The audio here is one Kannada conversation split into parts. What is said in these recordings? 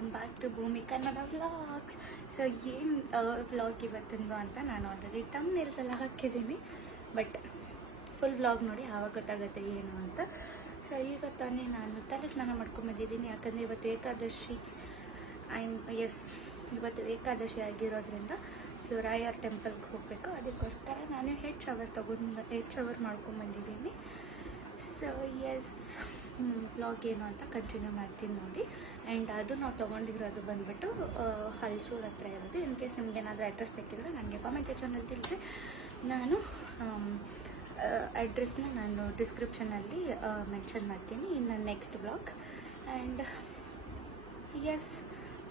ವೆಲ್ಕಮ್ ಬ್ಯಾಕ್ ಟು ಭೂಮಿ ಕನ್ನಡ ವ್ಲಾಗ್ಸ್. ಸೊ ಏನು ವ್ಲಾಗ್ ಇವತ್ತಿಂದು ಅಂತ ನಾನು ಆಲ್ರೆಡಿ ಥಂಬ್ನೇಲ್ಸ್ ಎಲ್ಲ ಹಾಕಿದ್ದೀನಿ, ಬಟ್ ಫುಲ್ ವ್ಲಾಗ್ ನೋಡಿ ಆವಾಗ ಗೊತ್ತಾಗುತ್ತೆ ಏನು ಅಂತ. ಸೊ ಈಗ ತಾನೇ ನಾನು ತಲೆ ಸ್ನಾನ ಮಾಡ್ಕೊಂಡ್ಬಂದಿದ್ದೀನಿ, ಯಾಕಂದರೆ ಇವತ್ತು ಏಕಾದಶಿ. ಇವತ್ತು ಏಕಾದಶಿ ಆಗಿರೋದ್ರಿಂದ ಸೊ ರಾಯರ್ ಟೆಂಪಲ್ಗೆ ಹೋಗಬೇಕು, ಅದಕ್ಕೋಸ್ಕರ ನಾನು ಹೆಡ್ ಶವರ್ ಮಾಡ್ಕೊಂಡ್ಬಂದಿದ್ದೀನಿ. ಸೊ ವ್ಲಾಗ್ ಏನು ಅಂತ ಕಂಟಿನ್ಯೂ ಮಾಡ್ತೀನಿ ನೋಡಿ. ಆ್ಯಂಡ್ ಅದು ನಾವು ತೊಗೊಂಡಿರೋದು ಬಂದುಬಿಟ್ಟು ಹಲ್ಸೂರ್ ಹತ್ರ ಇರೋದು. ಇನ್ ಕೇಸ್ ನಿಮ್ಗೆ ಏನಾದರೂ ಅಡ್ರೆಸ್ ಬೇಕಿದ್ರೆ ನನಗೆ ಕಾಮೆಂಟ್ ಸೆಕ್ಷನಲ್ಲಿ ತಿಳಿಸಿ, ನಾನು ಅಡ್ರೆಸ್ನ ನಾನು ಡಿಸ್ಕ್ರಿಪ್ಷನಲ್ಲಿ ಮೆನ್ಷನ್ ಮಾಡ್ತೀನಿ ಇನ್ನು next vlog. And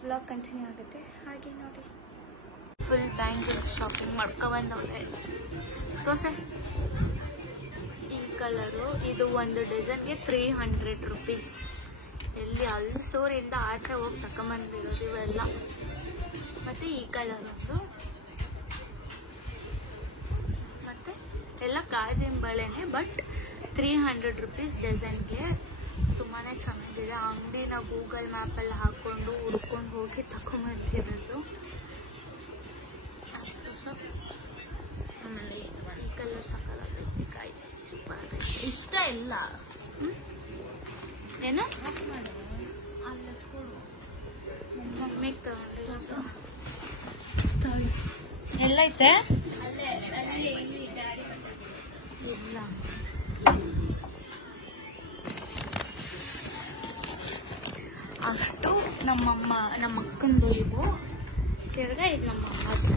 vlog continue ಆಗುತ್ತೆ, ಹಾಗೆ ನೋಡಿ. ಫುಲ್ ಬ್ಯಾಂಗಲ್ ಶಾಪಿಂಗ್ ಮಾಡ್ಕೊಬಂದವ್ರೆ. ದೋಸೆ ಈ ಕಲರು, ಇದು ಒಂದು ಡಜನ್ಗೆ 300 rupees. ಎಲ್ಲಿ ಹಲ್ಸೂರಿಂದ ಆಚೆ ಹೋಗಿ ತಗೊಂಬಂದಿರೋದು ಇವೆಲ್ಲ. ಮತ್ತು ಈ ಕಲರ್ ಒಂದು, ಮತ್ತು ಎಲ್ಲ ಗಾಜಿನ ಬಳೆನೆ, ಬಟ್ 300 rupees ಡಜನ್ಗೆ. ತುಂಬಾ ಚೆನ್ನಾಗಿದೆ. ಅಂಗಡಿನ ಗೂಗಲ್ ಮ್ಯಾಪಲ್ಲಿ ಹಾಕ್ಕೊಂಡು ಹುಡ್ಕೊಂಡು ಹೋಗಿ ತಗೊಂಬಂದಿರೋದು. ಆಮೇಲೆ ಈ ಕಲರ್ ಸಕ್ಕತ್ತಾಗೈತೆ ಗೈಸ್, ಸೂಪರ್ ಆಗೈತೆ. ಇಷ್ಟ ಇಲ್ಲ ಏನು ಮಮ್ಮಿಗೆ ತಗೊಂಡು ಎಲ್ಲೈತೆ ಇಲ್ಲ. ಅಷ್ಟು ನಮ್ಮ ಅಕ್ಕಂದು ಇವು, ಕೆಳಗೆ ಇದು ನಮ್ಮ ಅಮ್ಮದು.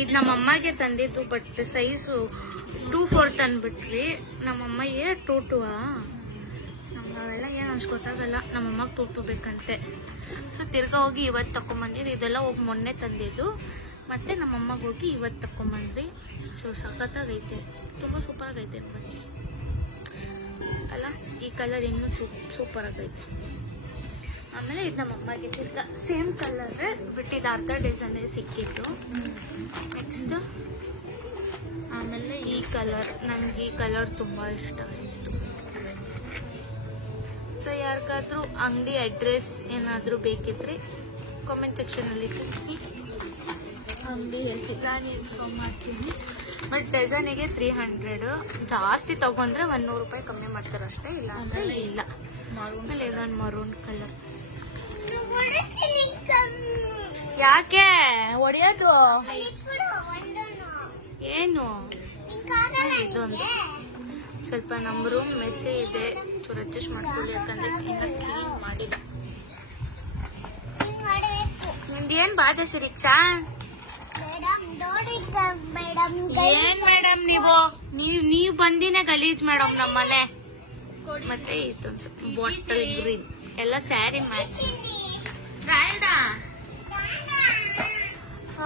ಇದು ನಮ್ಮಮ್ಮಗೆ ತಂದಿದ್ದು, ಬಟ್ ಸೈಜು 2-4 ತಂದ್ಬಿಟ್ರಿ. ನಮ್ಮಮ್ಮಗೆ 2-2 ನಮಗೆಲ್ಲ ಏನು ಅಷ್ಟು ಗೊತ್ತಾಗಲ್ಲ. ನಮ್ಮಮ್ಮಗೆ 2-2 ಬೇಕಂತೆ. ಸೊ ತಿರ್ಗಾ ಹೋಗಿ ಇವತ್ತು ತಕೊಂಬಂದಿದ್ದು. ಇದೆಲ್ಲ ಹೋಗಿ ಮೊನ್ನೆ ತಂದಿದ್ದು, ಮತ್ತೆ ನಮ್ಮಮ್ಮಗೆ ಹೋಗಿ ಇವತ್ತು ತಕೊಂಬಂದ್ರಿ. ಸೊ ಸಖತ್ತಾಗೈತೆ, ತುಂಬ ಸೂಪರ್ ಆಗೈತೆ ಬಗ್ಗೆ ಅಲ್ಲ. ಈ ಕಲರ್ ಇನ್ನೂ ಸೂಪರ್ ಆಗೈತೆ. ಆಮೇಲೆ ಇದು ನಮ್ಮಮ್ಮಗೆ ತಿರ್ಗಾ ಸೇಮ್ ಕಲರ್ ಬಿಟ್ಟಿದ್ದು, ಅರ್ಧ ಡಜನ್ ಸಿಕ್ಕಿತ್ತು. ನೆಕ್ಸ್ಟ್ ಆಮೇಲೆ ಈ ಕಲರ್, ನಂಗೆ ಈ ಕಲರ್ ತುಂಬ ಇಷ್ಟ ಆಯಿತು. ಸೊ ಯಾರಿಗಾದ್ರೂ ಅಂಗಡಿ ಅಡ್ರೆಸ್ ಏನಾದರೂ ಬೇಕಿದ್ರೆ ಕಾಮೆಂಟ್ ಸೆಕ್ಷನಲ್ಲಿ ತಿಳಿಸಿ, ಅಂಗಡಿ ಹೇಳ್ತೀನಿ, ನಾನು ಇನ್ಫಾರ್ಮ್ ಮಾಡ್ತೀನಿ. ಬಟ್ ಡಜನಿಗೆ 300. ಜಾಸ್ತಿ ತಗೊಂಡ್ರೆ 100 ರೂಪಾಯಿ ಕಮ್ಮಿ ಮಾಡ್ತಾರೆ ಅಷ್ಟೇ, ಇಲ್ಲ ಅಂದರೆ ಇಲ್ಲ. ಆಮೇಲೆ ಇದೊಂದು ಮರೂನ್ ಕಲರ್. ಯಾಕೆ ಹೊಡೆಯೋದು ಏನು? ಇದೊಂದು ಸ್ವಲ್ಪ ನಮ್ಮ ರೂಮ್ ಮೆಸ್ಸೆ ಇದೆ, ಚೂರು ಅಡ್ಜಸ್ಟ್ ಮಾಡ್ಕೊಳ್ಳಿ, ಯಾಕಂದ್ರೆ ಕ್ಲೀನ್ ಮಾಡಿಲ್ಲ. ನಿಮ್ದೇನ್ ಬಾಧ ಶಿರೀಕ್ಷಾ? ಏನ್ ಮೇಡಮ್ ನೀವು ಬಂದಿನೇ ಗಲೀಜ್ ಮೇಡಮ್ ನಮ್ಮನೆ. ಮತ್ತೆ ಇದೊಂದು ಬಾಟಲ್ ಗ್ರೀನ್, ಎಲ್ಲ ಸ್ಯಾರಿ ಮ್ಯಾಚಿಂಗ್.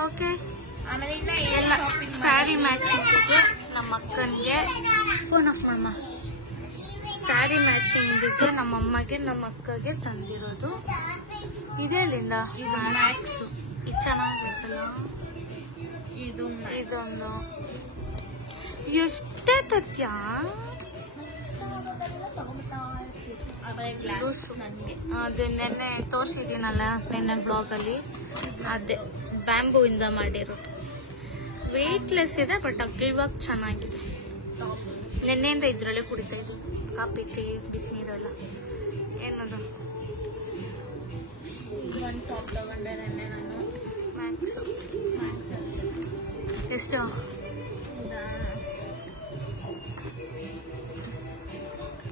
ಓಕೆ, ಆಮೇಲೆ ಎಲ್ಲ ಸ್ಯಾರಿ ಮ್ಯಾಚಿಂಗ್. ನಮ್ಮ ಅಕ್ಕನಿಗೆ ಫೋನ್ ಆಫ್ ಮಾಡಮ್ಮ. ಸ್ಯಾರಿ ಮ್ಯಾಚಿಂಗ್ ನಮ್ಮಮ್ಮಗೆ ನಮ್ಮ ಅಕ್ಕಗೆ ತಂದಿರೋದು. ಇದೆಲ್ಲಿಂದ? ಇದು ಮ್ಯಾಕ್ಸ್. ಇದು ಚೆನ್ನಾಗಿರುತ್ತಲ್ಲ. ಇದೊಂದು ಎಷ್ಟೇ ತತ್ಯಾ ನನಗೆ ಅದು ನೆನ್ನೆ ತೋರಿಸಿದ್ದೀನಲ್ಲ, ನೆನ್ನೆ ಬ್ಲಾಗಲ್ಲಿ. ಅದೇ ಬ್ಯಾಂಬೂ ಇಂದ ಮಾಡಿರೋದು. ವೆಯ್ಟ್ಲೆಸ್ ಇದೆ, ಬಟ್ ಇವಾಗ ಚೆನ್ನಾಗಿದೆ. ನೆನ್ನೆಯಿಂದ ಇದ್ರಲ್ಲೇ ಕುಡಿತಾ ಇದ್ದೀವಿ, ಕಾಫಿ ಟೀ ಬಿಸಿನೀರೆಲ್ಲ. ಏನದು ಒಂದು ಟಾಪ್ ತಗೊಂಡೆ ನೆನ್ನೆ ನಾನು, ಮ್ಯಾಕ್ಸು. ಎಷ್ಟು?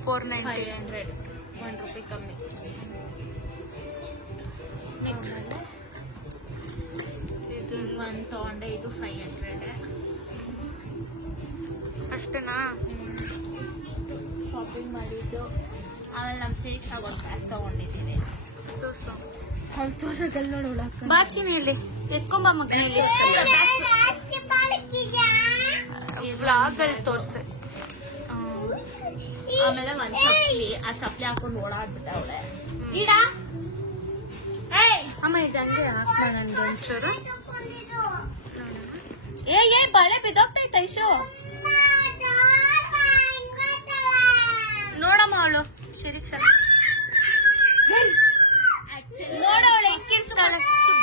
490. 1 ರೂಪಾಯಿ ಕಮ್ಮಿ. ಇದು ಒಂದು ತಗೊಂಡೆ, ಇದು 500. ಅಷ್ಟೇನಾ ಶಾಪಿಂಗ್ ಮಾಡಿದ್ದು? ಆಮೇಲೆ ನಮ್ಮ ಸೇಕ್ಸ್ ಆಗೋದು ಬ್ಯಾಗ್ ತಗೊಂಡಿದ್ದೀನಿ. ತೋರ್ಸೋದಲ್ಲ ನೋಡು, ಬಾಚಿನಲ್ಲಿ ಎತ್ಕೊಂಬ ಮಗನಲ್ಲಿ. ವ್ಲಾಗಲ್ಲಿ ತೋರ್ಸೆ. ಆಮೇಲೆ ಒಂದು ಚಪ್ಪಲಿ, ಆ ಚಪ್ಪಲಿ ಹಾಕೊಂಡು ಓಡಾಡ್ಬಿಟ್ಟ ಅವಳೆ. ಇಡ ಅಮ್ಮ ಇದಂಗೆ ಹಾಕ್ಲ ನನ್ಗೆ ಒಂಚೂರು. ಏ ಬಳೆ ಬಿದ್ದೋಗ್ತೈತೆ ಐಶು. ನೋಡಮ್ಮ ಅವಳು ಶಿರೀಕ್ಷ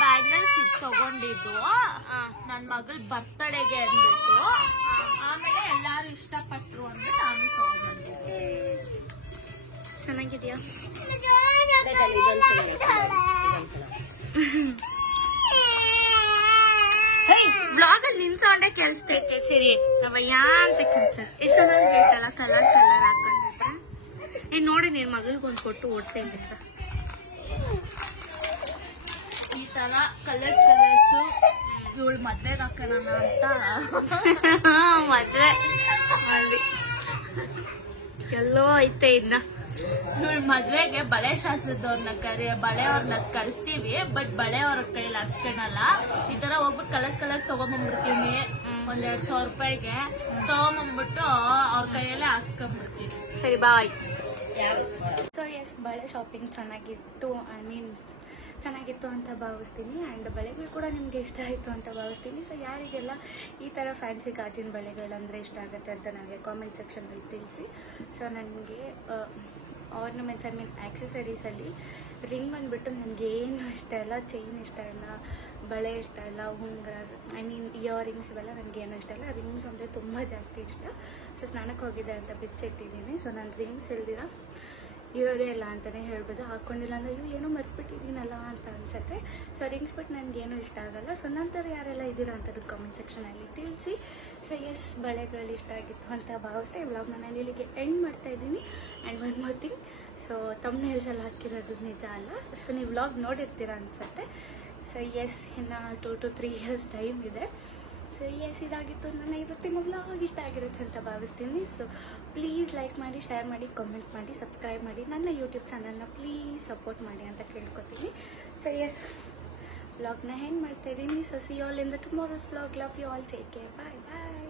ಬ್ಯಾಂಗಲ್ಸ್ ತಗೊಂಡಿದ್ದು ನನ್ ಮಗಳ ಬರ್ತಡೆಗೆ ಅಂದ್ಬಿಟ್ಟು ಆಮೇಲೆ ಎಲ್ಲಾರು ಇಷ್ಟಪಟ್ರು ಅಂದ್ರೆ ನಾನು ತಗೊಂಡ್ಬಂದಿದ್ದೆ. ಚೆನ್ನಾಗಿದ್ಯಾ? ವ್ಲಾಗ್ ಅಲ್ಲಿ ನಿನ್ ಸೌಂಡೇ ಕೇಳಿಸ್ತೈತೆ. ಸರಿ ನವಯ್ಯ ಅಂತ ಕನ್ಸರ್ ಎಷ್ಟು ಚೆನ್ನಾಗಿರ್ತಲ್ಲ ಕಲರ್ ಕಲರ್ ಹಾಕೊಂಡಿದ್ರೆ. ನೀನ್ ನೋಡಿ ನಿನ್ ಮಗಳಿಗೊಂದು ಕೊಟ್ಟು ಓಡ್ತೇನೆ. ಈ ತರ ಕಲರ್ಸ್ ಇವಳು ಮದ್ವೆಗೆ ಹಾಕೋಣ ಅಂತ ಮದ್ವೆ ಅಲ್ಲಿ ಎಲ್ಲೋ ಐತೆ ಇನ್ನ. ಇವಳು ಮದ್ವೆಗೆ ಬಳೆ ಶಾಸ್ತ್ರದವ್ರನ್ನ ಬಳೆಯವ್ರನ್ನ ಕರೆಸ್ತೀವಿ, ಬಟ್ ಬಳೆಯವ್ರ ಕೈಯಲ್ಲಿ ಹಾಕ್ಸ್ಕೊಳಲ್ಲ. ಈ ತರ ಹೋಗ್ಬಿಟ್ಟು ಕಲರ್ಸ್ ತಗೊಂಡ್ಬಂದ್ಬಿಡ್ತೀನಿ. 1,200 ರೂಪಾಯಿಗೆ ತಗೊಂಡ್ಬಂದ್ಬಿಟ್ಟು ಅವ್ರ ಕೈಯಲ್ಲೇ ಹಾಕ್ಸ್ಕೊಂಡ್ಬಿಡ್ತೀನಿ. ಸರಿ ಬಾಯ್. ಸೊ ಎಸ್, ಬಳೆ ಶಾಪಿಂಗ್ ಚೆನ್ನಾಗಿತ್ತು. ಚೆನ್ನಾಗಿತ್ತು ಅಂತ ಭಾವಿಸ್ತೀನಿ. ಆ್ಯಂಡ್ ಬಳೆಗಳು ಕೂಡ ನಿಮಗೆ ಇಷ್ಟ ಆಯಿತು ಅಂತ ಭಾವಿಸ್ತೀನಿ. ಸೊ ಯಾರಿಗೆಲ್ಲ ಈ ಥರ ಫ್ಯಾನ್ಸಿ ಗಾಜಿನ ಬಳೆಗಳಂದರೆ ಇಷ್ಟ ಆಗುತ್ತೆ ಅಂತ ನನಗೆ ಕಾಮೆಂಟ್ ಸೆಕ್ಷನಲ್ಲಿ ತಿಳಿಸಿ. ಸೊ ನನಗೆ ಆರ್ನಮೆಂಟ್ಸ್ ಆ್ಯಕ್ಸೆಸರೀಸಲ್ಲಿ ರಿಂಗ್ ಅಂದ್ಬಿಟ್ಟು ನನಗೆ ಏನು ಇಷ್ಟ ಇಲ್ಲ, ಚೈನ್ ಇಷ್ಟ ಇಲ್ಲ, ಬಳೆ ಇಷ್ಟ ಇಲ್ಲ, ಉಂಗುರ ಇಯರಿಂಗ್ಸ್ ಇವೆಲ್ಲ ನನಗೇನು ಇಷ್ಟ ಇಲ್ಲ. ರಿಂಗ್ಸ್ ಅಂದರೆ ತುಂಬ ಜಾಸ್ತಿ ಇಷ್ಟ. ಸೊ ಸ್ನಾನಕ್ಕೆ ಹೋಗಿದೆ ಅಂತ ಬಿಚ್ಚಿಟ್ಟಿದ್ದೀನಿ. ಸೊ ನಾನು ರಿಂಗ್ಸ್ ಇಲ್ದಿರ ಇರೋದೇ ಇಲ್ಲ ಅಂತಲೇ ಹೇಳ್ಬೋದು. ಹಾಕ್ಕೊಂಡಿಲ್ಲ ಅಂದರೆ ಏನೋ ಮರ್ತ್ಬಿಟ್ಟಿದ್ದೀನಲ್ಲ ಅಂತ ಅನ್ಸುತ್ತೆ. ಸೊ ರಿಂಗ್ಸ್ ಬಟ್ ನನಗೇನು ಇಷ್ಟ ಆಗಲ್ಲ. ಸೊ ನಂತರ ಯಾರೆಲ್ಲ ಇದ್ದೀರಾ ಅಂತ ಕಾಮೆಂಟ್ ಸೆಕ್ಷನಲ್ಲಿ ತಿಳಿಸಿ. ಸೊ ಎಸ್, ಬಳೆಗಳು ಇಷ್ಟ ಆಗಿತ್ತು ಅಂತ ಭಾವಿಸ್ತಾ ಈ ವ್ಲಾಗ್ನ ನಾನು ಇಲ್ಲಿಗೆ ಎಂಡ್ ಮಾಡ್ತಾ ಇದ್ದೀನಿ. And one more thing, so ತಮ್ನೇಲ್ಸಲ್ಲಿ ಹಾಕಿರೋದು ನಿಜ ಅಲ್ಲ. ಸೊ ನೀವು ವ್ಲಾಗ್ ನೋಡಿರ್ತೀರ ಅನ್ಸುತ್ತೆ. ಸೊ ಎಸ್, ಇನ್ನು 2 to 3 years ಟೈಮ್ ಇದೆ. ಸೊ ಎಸ್, ಇದಾಗಿತ್ತು ನನ್ನ ಇವತ್ತಿನ ವ್ಲಾಗ್. ಇಷ್ಟ ಆಗಿರುತ್ತೆ ಅಂತ ಭಾವಿಸ್ತೀನಿ. ಸೊ ಪ್ಲೀಸ್ ಲೈಕ್ ಮಾಡಿ, ಶೇರ್ ಮಾಡಿ, ಕಾಮೆಂಟ್ ಮಾಡಿ, ಸಬ್ಸ್ಕ್ರೈಬ್ ಮಾಡಿ, ನನ್ನ ಯೂಟ್ಯೂಬ್ ಚಾನಲ್ನ ಪ್ಲೀಸ್ ಸಪೋರ್ಟ್ ಮಾಡಿ ಅಂತ ಕೇಳ್ಕೊತೀನಿ. ಸೊ ಎಸ್, ವ್ಲಾಗ್ನ ಹೆಂಗೆ ಮಾಡ್ತಾಯಿದ್ದೀನಿ. So see all in the tomorrow's vlog. Love you all. Take care. Bye bye.